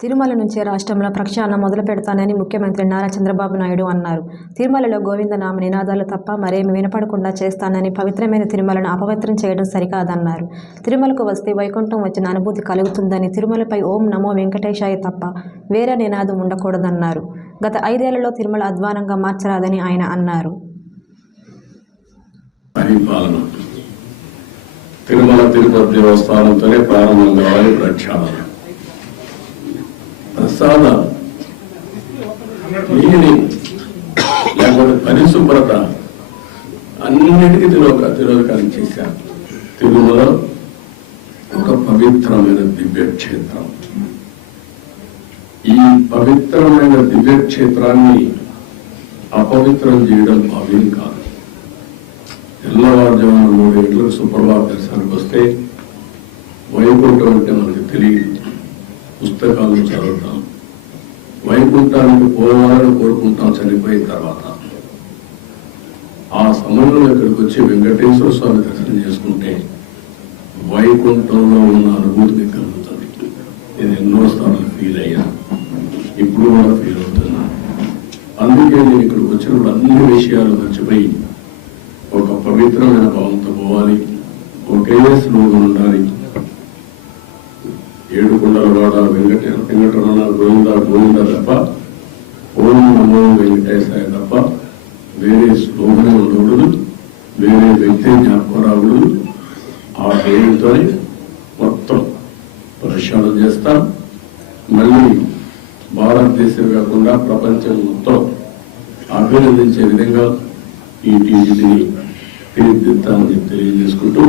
తిరుమల నుంచే రాష్ట్రంలో ప్రక్షాళన మొదలు పెడతానని ముఖ్యమంత్రి నారా చంద్రబాబు నాయుడు అన్నారు. తిరుమలలో గోవిందనామ నినాదాలు తప్ప మరేమీ వినపడకుండా చేస్తానని, పవిత్రమైన తిరుమలను అపవిత్రం చేయడం సరికాదన్నారు. తిరుమలకు వస్తే వైకుంఠం వచ్చిన అనుభూతి కలుగుతుందని, తిరుమలపై ఓం నమో వెంకటేశాయ తప్ప వేరే నినాదం ఉండకూడదన్నారు. గత 5 ఏళ్లలో తిరుమల అధ్వానంగా మార్చరాదని ఆయన అన్నారు. తిరుమల తిరుపతి దేవస్థానంతోనే ప్రారంభం కావాలి ప్రక్షాళన. ప్రసాద నీటి లేకపోతే పరిశుభ్రత అన్నిటికీ తిరోధకాలు చేశారు. తిరుమల ఒక పవిత్రమైన దివ్యక్షేత్రం. ఈ పవిత్రమైన దివ్యక్షేత్రాన్ని అపవిత్రం చేయడం భావ్యం కాదు. తెల్లవారుజామున 3 గంటలకు సుప్రభాత దర్శనానికి వస్తే వైకుంఠం అంటే మనకు తెలియదు. పుస్తకాలు చదువుతాం, వైకుంఠానికి పోవాలని కోరుకుంటాం చనిపోయిన తర్వాత. ఆ సమయంలో ఇక్కడికి వచ్చి వెంకటేశ్వర స్వామి దర్శనం చేసుకుంటే వైకుంఠంలో ఉన్న అనుభూతి కలుగుతుంది. నేను ఎన్నో స్థానాలు ఫీల్ అయ్యా, ఇప్పుడు కూడా ఫీల్ అవుతున్నా. అందుకే నేను ఇక్కడికి వచ్చినప్పుడు అన్ని విషయాలు మర్చిపోయి ఒక పవిత్రమైన భావంతో పోవాలి, ఒకే స్లోగన్ ఉండాలి. 7 కొండలవాడ వెంకటరమణ గోవింద గోవింద తప్ప, ఓం నమో వెంకటేశాయ తప్ప వేరే స్లోగనే ఉండకూడదు, వేరే వ్యక్తి జ్ఞాపకం రాకూడదు. ఆ పేరుతోనే మొత్తం ప్రక్షాళన చేస్తాం. మళ్ళీ భారతదేశం కాకుండా ప్రపంచం మొత్తం అభినందించే విధంగా ఈ టీవీని తీర్చిదిద్దామని తెలియజేసుకుంటూ